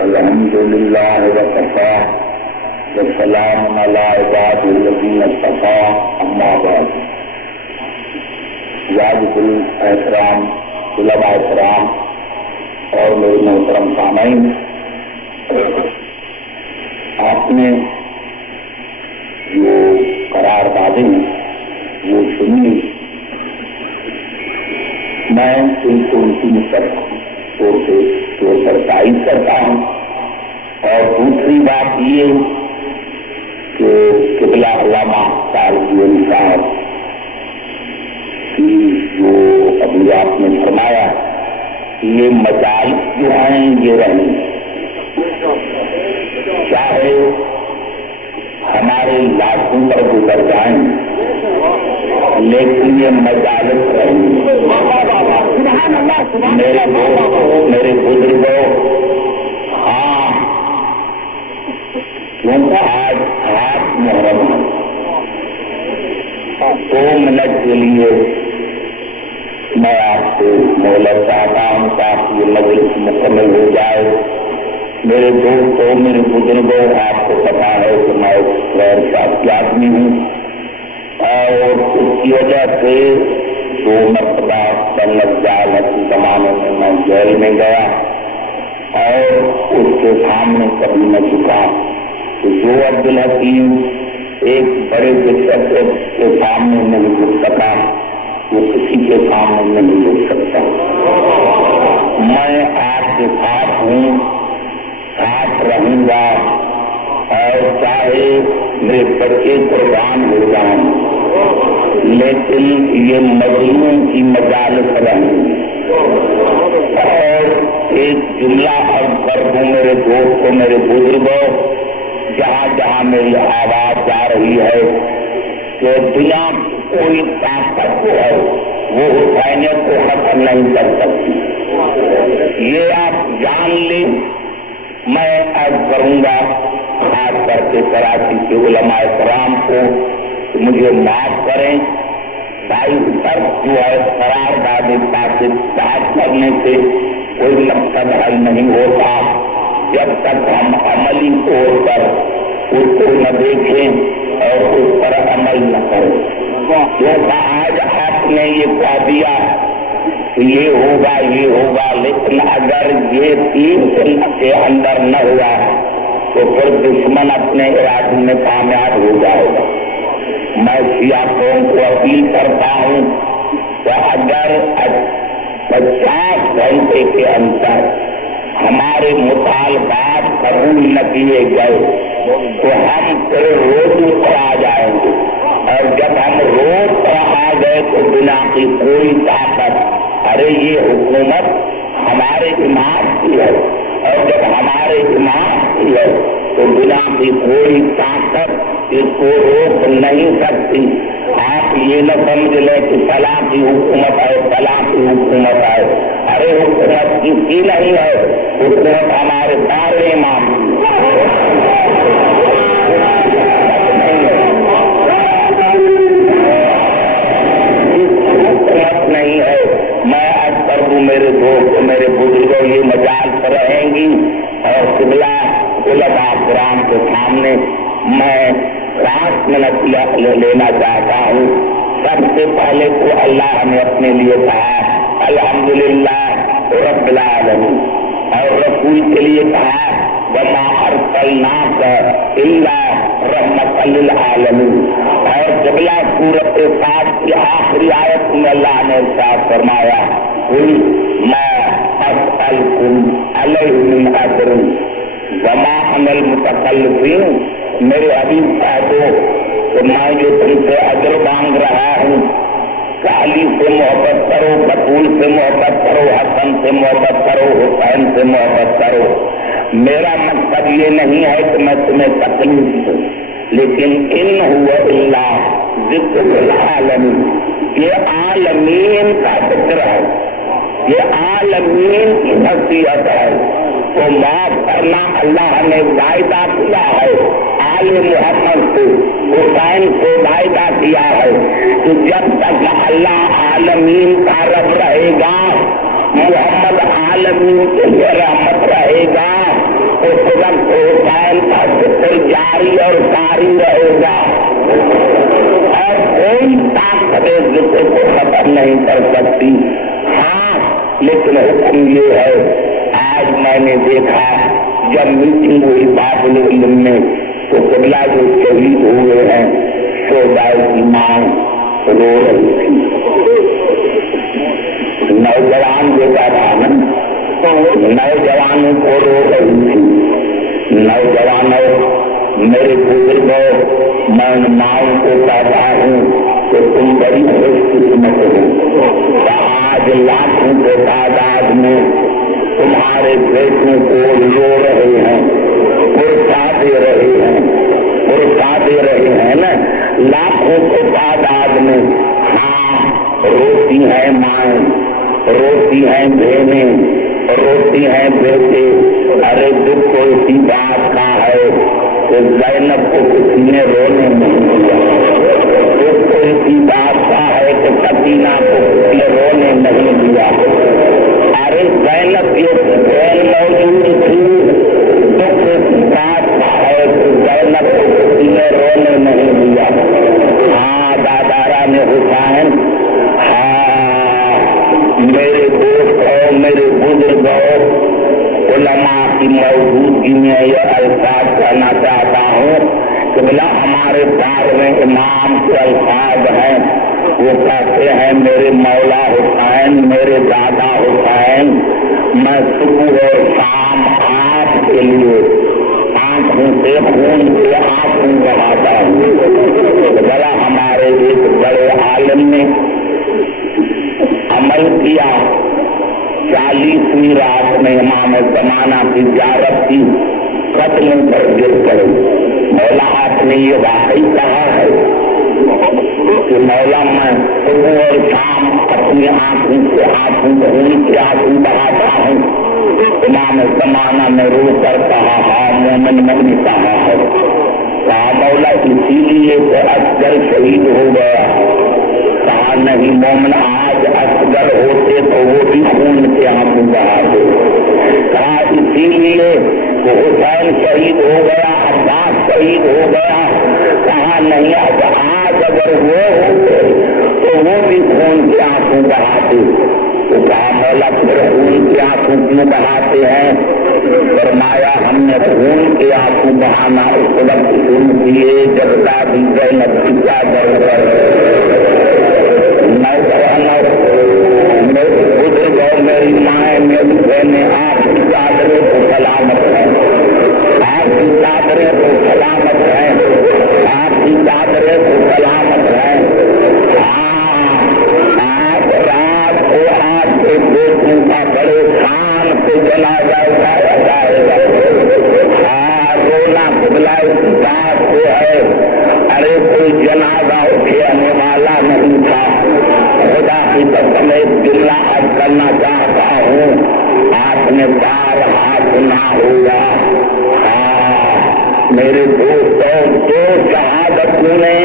الحمد لله وكفى وسلام على عباده الذين اصطفى اما بعد واجب الاحترام علماء احترام اور میرے محترم سامعین، آپ نے جو قراردادیں وہ سنی، میں ان کو ان کی مستقبل طور پر تائید کرتا ہوں۔ اور دوسری بات یہ کہ قبلہ علامہ طالب صاحب کی جو ابھی آپ نے فرمایا، یہ مجالس جو ہیں یہ رہیں، چاہے ہمارے لاکھوں پر گزر جائیں لیکن یہ مجالس رہیں۔ میرے بزرگوں، ہاں کیونکہ آج 8 محرم ہے، 2 منٹ کے لیے میں آپ سے مہلت چاہتا ہوں تاکہ یہ مجلس مکمل ہو جائے۔ میرے دوستوں، میرے بزرگوں، آپ کو پتا ہے کہ میں غیر شاخی آدمی ہوں اور اس کی وجہ سے 2 مرتبہ جالت کے زمانے میں جیل میں گیا اور اس کے سامنے کبھی نہ جھکا۔ جو عبدالحکیم ایک بڑے دقت کے سامنے نہیں جھک سکا، وہ کسی کے سامنے نہیں جھک سکتا۔ میں آپ کے ساتھ ہوں، ساتھ رہوں گا، اور چاہے میرے بچے قربان ہو جائیں لیکن یہ مظلوم کی مجالس رہیں۔ اور ایک جملہ اب کر دوں میرے دوستوں، میرے بزرگوں، جہاں جہاں میری آواز جا رہی ہے کہ دنیا کوئی طاقت ہے وہ حسینیت کو ختم نہیں کر سکتی، یہ آپ جان لیں۔ میں عرض کروں گا خاص کر کے کراچی کے علماء کرام کو کہ مجھے معاف کریں، بھائی سر جو ہے قرارداد صاحب کرنے سے کوئی مقصد حل نہیں ہوتا جب تک ہم عملی طور پر اس کو نہ دیکھیں اور اس پر عمل نہ کریں۔ کیونکہ آج آپ نے یہ کہہ دیا کہ یہ ہوگا، لیکن اگر یہ 3 دن کے اندر نہ ہوا تو پھر دشمن اپنے ارادے میں کامیاب ہو جائے گا۔ میں شیعہ قوم کو اپیل کرتا ہوں کہ اگر 50 گھنٹے کے اندر ہمارے مطالبات قبول نہ کیے گئے تو ہم پھر روڈ پر آ جائیں گے، اور جب ہم روڈ پر آ گئے تو بنا کی کوئی طاقت، ارے یہ حکومت ہمارے امام کی ہے، اور جب ہمارے امام کی ہے تو بنا کی کوئی طاقت اس کو روک نہیں سکتی۔ آپ یہ نہ سمجھ لیں کہ فلاں کی حکومت ہے، فلاں کی حکومت ہے، ارے حکومت کس کی نہیں ہے، حکومت ہمارے سارے امام کی حکومت نہیں ہے۔ میں عرض کر دوں میرے دوست، میرے بزرگوں، یہ مجالس رہیں گی اور قبلہ علماء کرام کے سامنے میں 5 منٹ لینا چاہتا ہوں۔ سب سے پہلے تو اللہ نے اپنے لیے کہا الحمدللہ رب العالمین، اور رسول کے لیے کہا وما ارسلناک الا رحمۃ للعالمین، اور قبلہ سورۃ صاد کی آخری آیت میں اللہ نے ارشاد فرمایا قل ما اسألکم علیہ من اجر وما انا المتکلفین۔ میرے حبیب صاحبوں، تو میں جو تم سے اجر مانگ رہا ہوں کہ علی سے محبت کرو، بطول سے محبت کرو، حسن سے محبت کرو، حسین سے محبت کرو، میرا مقصد یہ نہیں ہے کہ میں تمہیں تکلیف دوں، لیکن ان ہوا الا ذکر العالمین، یہ عالمین کا ذکر ہے، یہ عالمین کی نصیحت ہے، تو معاف کرنا اللہ نے وعدہ کیا ہے آل محمد سے، حسین سے وعدہ کیا ہے کہ جب تک اللہ عالمین کا رب رہے گا محمد عالمین کے لیے رحمت رہے گا تو خدم حسین کا ذکر جاری اور ساری رہے گا اور کوئی طاقت ذکر کو ختم نہیں کر سکتی. ہاں لیکن حکم یہ ہے، آج میں نے دیکھا جب میٹنگ ہوئی بابل علم میں تو قبلہ جو شہید ہوئے ہیں شہداء کی ماں رو رہی تھی. نوجوان بیٹا تھا نا، نوجوانوں کو رو رہی تھی. نوجوانوں میرے بزرگوں، میں ان ماؤں کو کہتا ہوں کہ تم بڑی خوش قسمت ہو. آج لاکھوں کے تعداد میں تمہارے بیٹوں کو رو رہے ہیں، پرسا دے رہے ہیں، پرسا دے رہے ہیں نا، لاکھوں کے تعداد میں. ہاں روتی ہیں مائیں، روتی ہیں بہنیں، روتی ہیں بیٹے. ارے دکھ کو اسی بات کا ہے کہ زینب کو کسی نے رونے نہیں دیا. دکھ کو اسی بات کا ہے کہ سکینہ کو کسی نے رونے نہیں دیا. ارے زینب کی بہن موجود تھی، دکھ اسی بات کا ہے کہ زینب کو کسی نے رونے نہیں دیا. ہاں دادارا نے حسین، ہاں میرے دوست ہو، میرے بزرگ ہو، علماء کی موجودگی میں یہ الفاظ کہنا چاہتا ہوں کہ بلا ہمارے دار میں امام کے الفاظ ہیں. وہ کہتے ہیں میرے مولا حسین، میرے دادا حسین، میں صبح اور شام آپ کے لیے آنکھوں سے خون سے آنکھوں بہاتا ہوں. بلا ہمارے ایک بڑے عالم نے عمل کیا. 40ویں رات میں امام زمانہ کی زیارت کی، قدموں پر گر پڑے. مولا آپ نے یہ واقعی کہا ہے کہ مولا میں صبح اور شام اپنی آنکھوں سے آنکھوں خون سے آنکھوں بہاتا ہوں. امام زمانہ نے رو کر کہا ہاں مومن میں نے کہا ہے. کہا مولا اسی لیے کہ اصغر شہید ہو گیا. کہا نہیں مومن، آج اصغر ہوتے تو وہ بھی خون کے آنکھوں بہاتے. کہا اسی لیے کہ حسین شہید ہو گیا، عباس شہید ہو گیا. کہا نہیں آج اگر وہ ہوتے تو وہ بھی خون کے آنکھوں بہاتے. تو کہا مولا پھر خون کے آنکھوں کیوں بہاتے ہیں؟ فرمایا ہم نے خون کے آنکھوں بہانا اس وقت شروع کیے جب دادی زینب کی چادر پر میرے بزرگ اور میری مائیں میری بہنیں آپ کی چادریں کو سلامت ہیں، آپ کی چادریں کو سلامت ہیں، آپ کی چادریں کو سلامت ہیں. آج رات کو آپ کے بیٹوں کا بڑے شان سے جنازہ اٹھایا جائے گا. رونا قبلہ کی بات کو ہے. ارے کوئی جنازہ اٹھانے والا نہیں تھا. خدا کی قسم ایک جملہ عرض کرنا چاہتا ہوں، آپ نے بارہا سنا ہوگا. ہاں میرے دوستوں، دو شہادتوں نے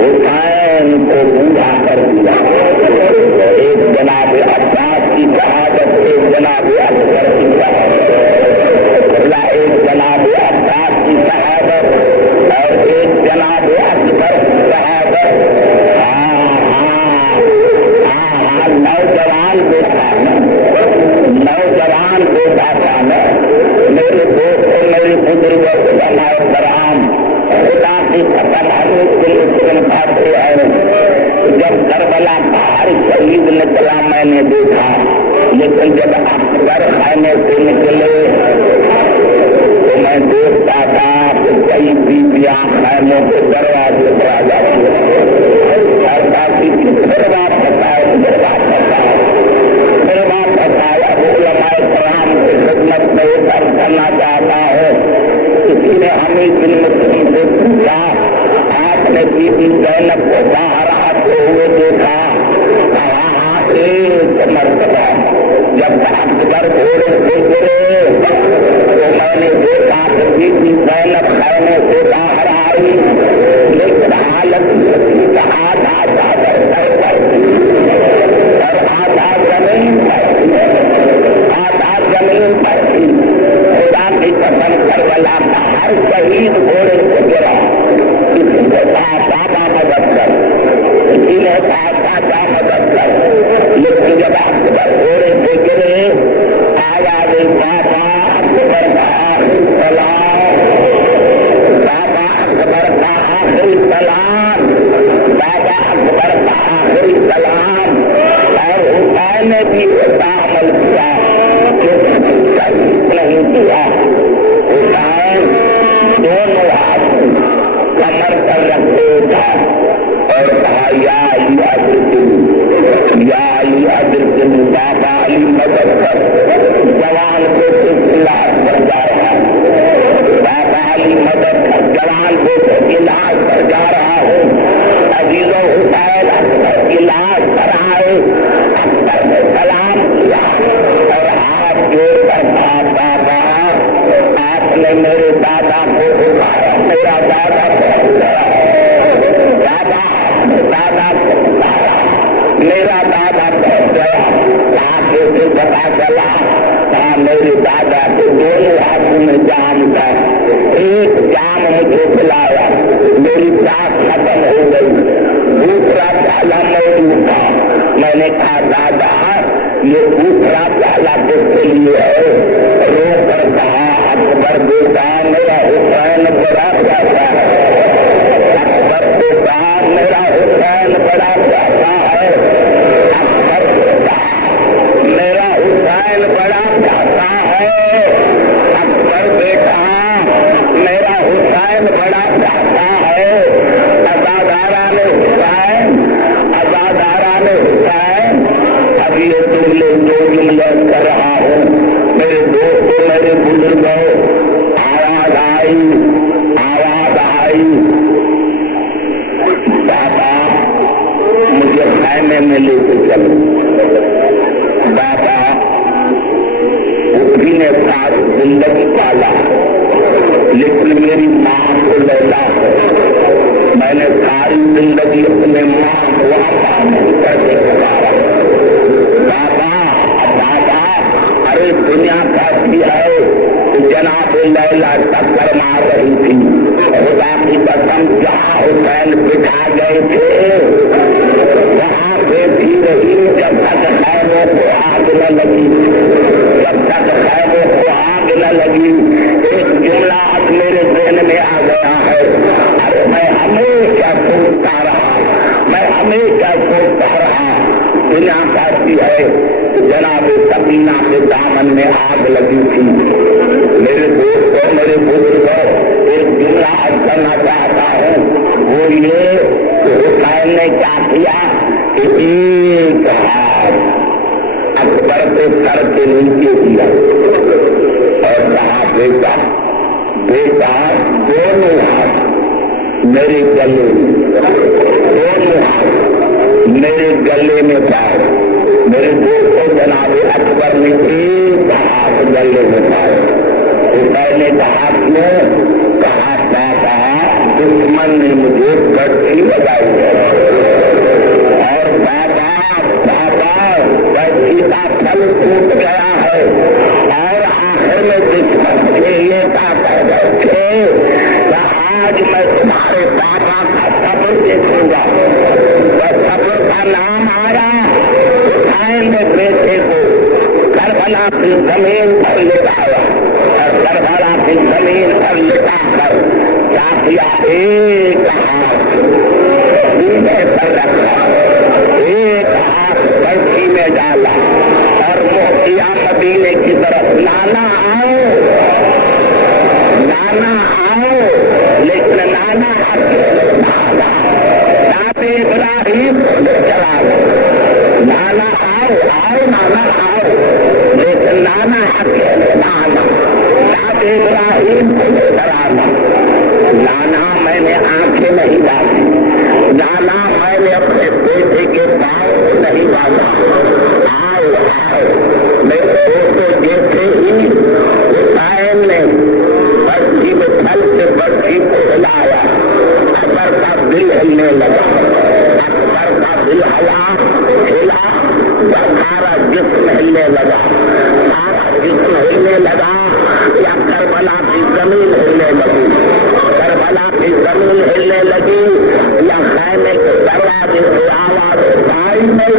حسین کو بوڑھا کر دیا. ایک جناب عباس کی شہادت، ایک جناب اصغر کی شہادت. ایک جناب عباس کی شہادت اور ایک جناب اصغر کی شہادت. نوجوان بیٹا نا، نوجوان بیٹا تھا نا. میرے دوستوں، میرے بزرگوں کے علماء کرام، خدا کی قسم ہم اس کے مسلم کھاتے ہیں. جب کربلا باہر شہید نکلا میں نے دیکھا، لیکن جب اصغر خیمے سے نکلے تو میں دیکھتا تھا کہ کئی بیویاں خیموں کے دروازے پر آ جاتی ہیں. اور کافی پھر بات بتایا، پھر بات بتایا، پھر بات بتایا. وہ علماء کرام کی خدمت میں ایک عرض کرنا چاہتا ہوں. کسی نے ہمیں بن مسلم سے پوچھا آپ نے بی بی زینب کو باہر آتے ہوئے دیکھا؟ کہا ہاں ایک مرتبہ جب اصغر گھوڑے سے گرے تو میں نے دیکھا کہ بی بی زینب خیمے سے باہر آئی، لیکن حالت آدھا چادر سر پر تھی اور آدھا زمین پر. جوڑ کر کھاتا تھا، آپ نے میرے دادا کو اٹھایا، میرا دادا دادا دادا کو اٹھایا، میرا دادا پہنچ گیا، آگے سے پتا چلا کہاں میرے دادا کے دونوں ہاتھوں میں جام تھا، ایک جام مجھے پلایا، میری پیاس ختم ہو گئی، دوسرا پیالہ موجود تھا، میں نے کہا دادا یہ دوسرا پیالہ کس کے لیے ہے؟ رو کر کہا اکبر بیٹا میرا حسین بڑا پیاسا ہے، اکبر بیٹا میرا حسین بڑا پیاسا ہے، اکبر بیٹا میرا حسین بڑا پیاسا ہے، اکبر بیٹا میرا حسین بڑا پیاسا ہے، ازاداران حسین ازاداران حسین، اب یہ جملے دو جملے کر رہا ہوں، میرے دوستوں میرے بزرگوں، آواز آئی بابا مجھے خیمے میں لے کے چلو، بابا اسی نے ساتھ زندگی پالا، لیکن میری ماں کو لیلا ہے، میں نے ساری زندگی اپنے ماں کو آباد کر کے پکارا، بابا دادا ارے دنیا کیسی ہے، جناب لیلا ٹکر مار رہی تھی، خدا کی قسم جہاں حسین بٹھا گئے تھے وہاں پہ بھی رہی، جب تک خیموں کو آگ نہ لگی، جب تک خیموں کو آگ نہ لگی، ایک جملہ آج میرے ذہن میں آ گیا ہے، ارے میں ہمیشہ سوچتا رہا دنیا کیسی ہے، جناب سکینہ کے دامن میں آگ لگی تھی، میرے دوستوں میرے بزرگوں ایک جملہ آج کرنا چاہتا ہوں، وہ یہ کہ حسین نے کیا کیا کہ ایک ہاتھ اکبر کے سر کے نیچے دیا اور کہا بیٹا بیٹا دونوں ہاتھ میرے گلے میں، دونوں ہاتھ میرے گلے میں پائے، میرے دوستوں جناب اکبر نے ایک ہاتھ گلے میں پائے، حسین کے ہاتھ میں کہا پاپا دشمن نے مجھے گٹھی بجائی ہے، اور بابا گٹھی کا پھل ٹوٹ گیا ہے، اور آخر میں دشمن کے یہ کہہ گئے تھے کہ آج میں تمہارے بابا کا صبر دیکھوں گا، صبر کا نام آیا، حسین نے بیٹے کو کربلا کی زمین پر لٹایا اور کربلا کی زمین پر لٹا کر کیا کیا، ایک ہاتھ سینے پر رکھا، ایک ہاتھ برسی میں ڈالا اور منہ کیا مدینے کی طرف، نانا آؤ لیکن نانا اکیلے بھاگا، دادے ابراہیم چلا گیا، نانا آؤ نانا آؤ، لیکن نانا اکیلے نہ آنا، دادے ابراہیم کو ڈرانا، نانا میں نے آنکھیں نہیں ڈالی، نانا میں نے اپنے بیٹے کے پاؤں کو نہیں باندھا، آؤ میرے دوستوں جیسے ہی حسین نے برسی میں پھل سے برسی کو ہلایا، اکبر کا دل ہلنے لگا، اکبر کا دل ہلا سارا جسم ہلنے لگا، سارا جسم ہلنے لگا، یا کربلا کی زمین ہلنے لگی، کربلا کی زمین ہلنے لگی، یا خیمے کے دروازے سے آواز آئی میں